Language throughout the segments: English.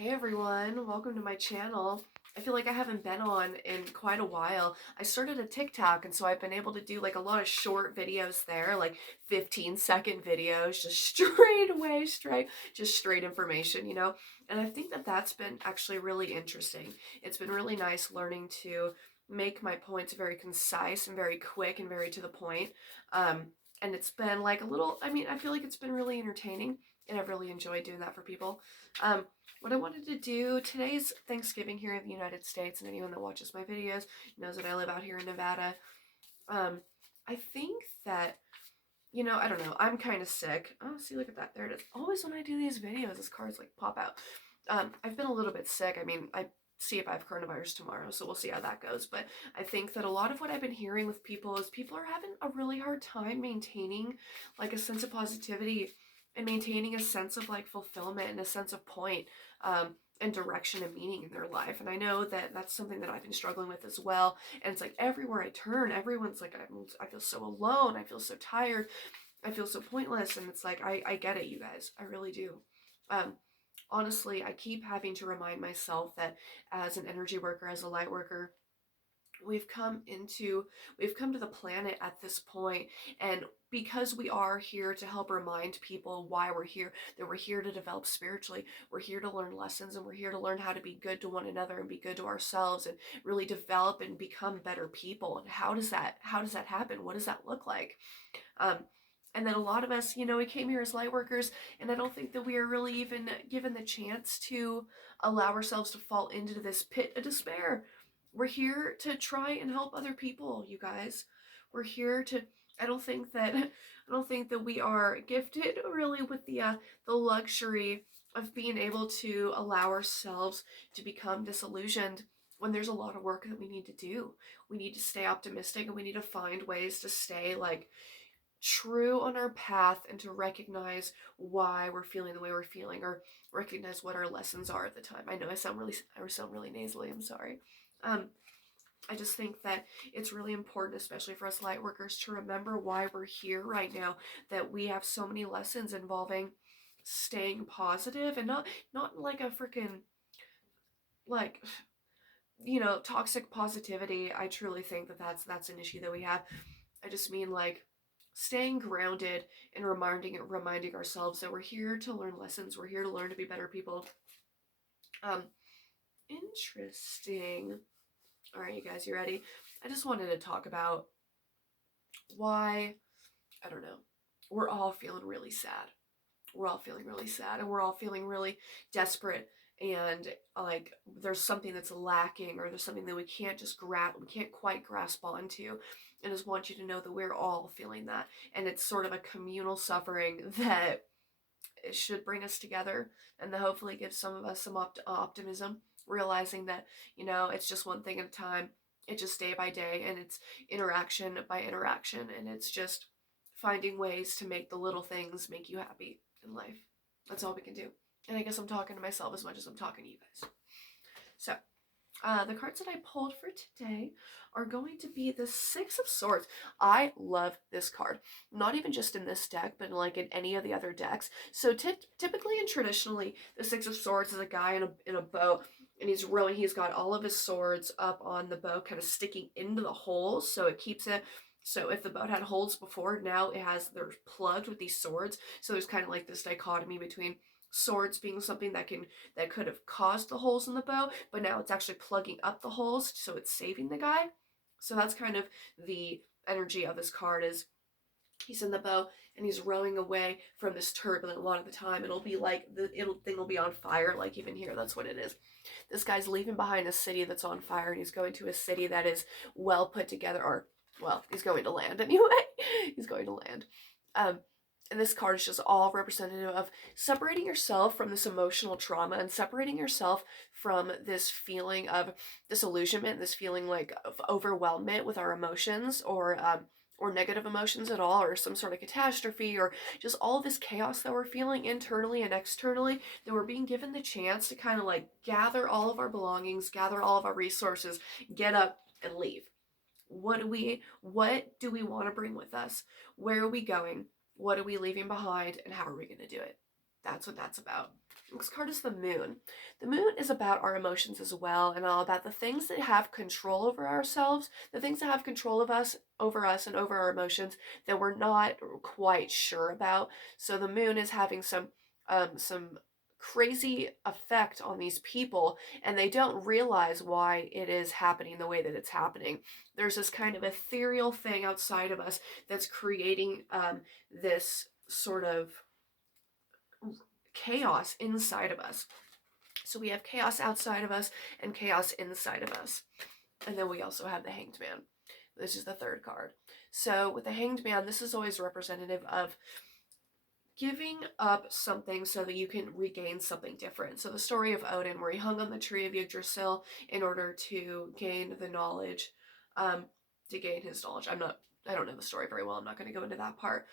Hey everyone, welcome to my channel. I feel like I haven't been on in quite a while. I started a TikTok and so I've been able to do like a lot of short videos there, like 15-second videos, just straight information, And I think that that's been actually really interesting. It's been really nice learning to make my points very concise and very quick and very to the point. Um, and it's been like a little, I feel like it's been really entertaining and I've really enjoyed doing that for people. Um, what I wanted to do, today's Thanksgiving here in the United States, and anyone that watches my videos knows that I live out here in Nevada. Um, I think that, I don't know, I'm kind of sick. Oh, see, look at that. There it is. Always when I do these videos, this cards like pop out. I've been a little bit sick. I see if I have coronavirus tomorrow, so we'll see how that goes. But I think that a lot of what I've been hearing with people is people are having a really hard time maintaining like a sense of positivity and maintaining a sense of like fulfillment and a sense of point and direction and meaning in their life. And I know that that's something that I've been struggling with as well. And it's like everywhere I turn, everyone's like, I feel so alone. I feel so tired. I feel so pointless. And it's like, I get it, you guys. I really do. Um, Honestly, I keep having to remind myself that as an energy worker, as a light worker, we've come into we've come to the planet at this point, and because we are here to help remind people why we're here, that we're here to develop spiritually, we're here to learn lessons, and we're here to learn how to be good to one another and be good to ourselves and really develop and become better people. And how does that happen? What does that look like? um and then a lot of us, we came here as light workers, and I don't think that we are really even given the chance to allow ourselves to fall into this pit of despair. We're here to try and help other people, you guys. We're here to I don't think that we are gifted really with the luxury of being able to allow ourselves to become disillusioned when there's a lot of work that we need to do. We need to stay optimistic, and we need to find ways to stay like true on our path and to recognize why we're feeling the way we're feeling, or recognize what our lessons are at the time. I know I sound really nasally. I'm sorry. Um, I just think that it's really important, especially for us light workers, to remember why we're here right now. That we have so many lessons involving staying positive, and not like a freaking like toxic positivity. I truly think that that's an issue that we have. I just mean like staying grounded and reminding ourselves that we're here to learn lessons. We're here to learn to be better people. Um, Interesting. All right, you guys, you ready? I just wanted to talk about why, I don't know, we're all feeling really sad. We're all feeling really sad, and we're all feeling really desperate, and like there's something that's lacking, or there's something that we can't quite grasp onto. And just want you to know that we're all feeling that, and it's sort of a communal suffering that it should bring us together, and that hopefully gives some of us some optimism, realizing that it's just one thing at a time. It's just day by day, and it's interaction by interaction, and it's just finding ways to make the little things make you happy in life. That's all we can do. And I guess I'm talking to myself as much as I'm talking to you guys. So the cards that I pulled for today are going to be the Six of Swords. I love this card. Not even just in this deck, but like in any of the other decks. So typically and traditionally, the Six of Swords is a guy in a boat, and he's rowing. He's got all of his swords up on the boat, kind of sticking into the holes, so it keeps it. So if the boat had holes before, now they're plugged with these swords. So there's kind of like this dichotomy between swords being something that could have caused the holes in the bow, but now it's actually plugging up the holes, so it's saving the guy. So that's kind of the energy of this card. Is he's in the boat and he's rowing away from this turbulent. A lot of the time it'll be like the thing will be on fire, like even here, that's what it is. This guy's leaving behind a city that's on fire, and he's going to a city that is well put together, or well, he's going to land anyway. He's going to land. um and this card is just all representative of separating yourself from this emotional trauma, and separating yourself from this feeling of disillusionment, this feeling like of overwhelmment with our emotions, or negative emotions at all, or some sort of catastrophe, or just all this chaos that we're feeling internally and externally, that we're being given the chance to kind of like gather all of our belongings, gather all of our resources, get up and leave. What do we want to bring with us? Where are we going? What are we leaving behind? And how are we going to do it? That's what that's about. Next card is the Moon. The Moon is about our emotions as well, and all about the things that have control over ourselves, the things that have control of us, over us, and over our emotions that we're not quite sure about. So the Moon is having some crazy effect on these people, and they don't realize why it is happening the way that it's happening. There's this kind of ethereal thing outside of us that's creating this sort of chaos inside of us. So we have chaos outside of us and chaos inside of us. And then we also have the Hanged Man. This is the third card. So with the Hanged Man, this is always representative of giving up something so that you can regain something different. So the story of Odin, where he hung on the tree of Yggdrasil in order to gain the knowledge, to gain his knowledge. I don't know the story very well. I'm not going to go into that part.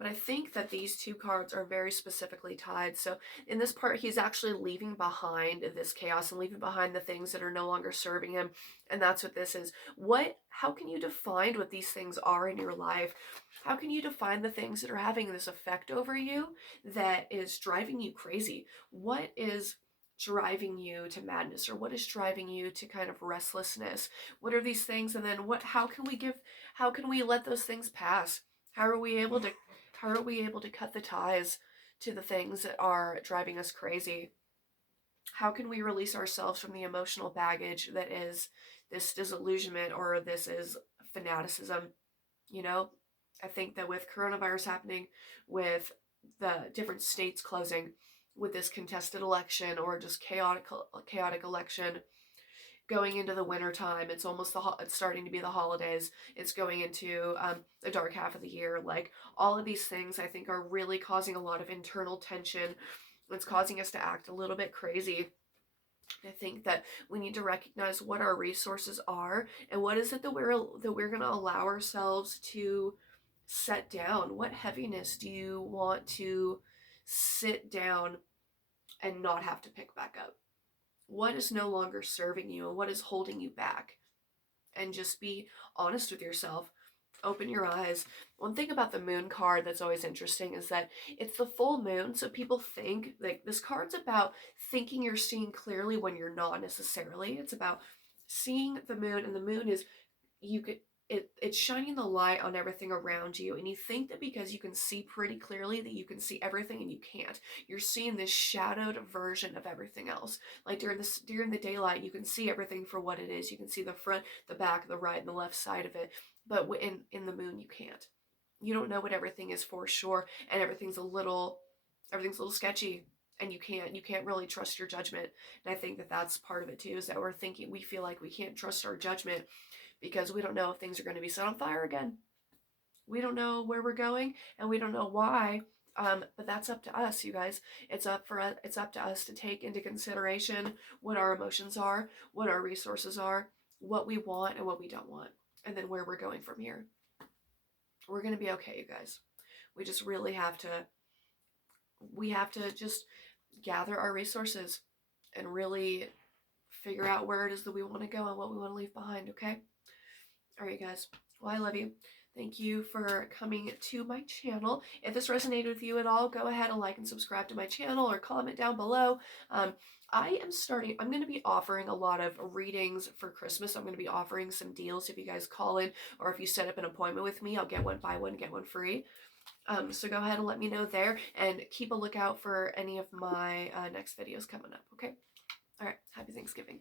But I think that these two cards are very specifically tied. So in this part, he's actually leaving behind this chaos and leaving behind the things that are no longer serving him. And that's what this is. How can you define what these things are in your life? How can you define the things that are having this effect over you that is driving you crazy? What is driving you to madness, or what is driving you to kind of restlessness? What are these things? And then how can we let those things pass? How are we able to cut the ties to the things that are driving us crazy? How can we release ourselves from the emotional baggage that is this disillusionment, or this is fanaticism? You know, I think that with coronavirus happening, with the different states closing, with this contested election or just chaotic election, going into the winter time, it's almost it's starting to be the holidays, it's going into the dark half of the year. Like, all of these things I think are really causing a lot of internal tension. It's causing us to act a little bit crazy. I think that we need to recognize what our resources are and what is it that we're going to allow ourselves to set down. What heaviness do you want to sit down and not have to pick back up? What is no longer serving you and what is holding you back? And just be honest with yourself. Open your eyes. One thing about the Moon card that's always interesting is that it's the full moon, so people think, like, this card's about thinking you're seeing clearly when you're not necessarily. It's about seeing the moon, and the moon is, it's shining the light on everything around you, and you think that because you can see pretty clearly that you can see everything, and you can't. You're seeing this shadowed version of everything else. Like, during the daylight, you can see everything for what it is. You can see the front, the back, the right, and the left side of it. But in the moon, you can't. You don't know what everything is for sure, and everything's a little sketchy, and you can't really trust your judgment. And I think that that's part of it too, is that we feel like we can't trust our judgment because we don't know if things are going to be set on fire again. We don't know where we're going, and we don't know why. But that's up to us, you guys. It's up to us to take into consideration what our emotions are, what our resources are, what we want and what we don't want, and then where we're going from here. We're going to be okay, you guys. We just really have to just gather our resources and really figure out where it is that we want to go and what we want to leave behind, okay? All right, guys. Well, I love you. Thank you for coming to my channel. If this resonated with you at all, go ahead and like and subscribe to my channel or comment down below. I'm going to be offering a lot of readings for Christmas. I'm going to be offering some deals if you guys call in, or if you set up an appointment with me, I'll get one, buy one, get one free. So go ahead and let me know there, and keep a lookout for any of my next videos coming up, okay? All right, happy Thanksgiving.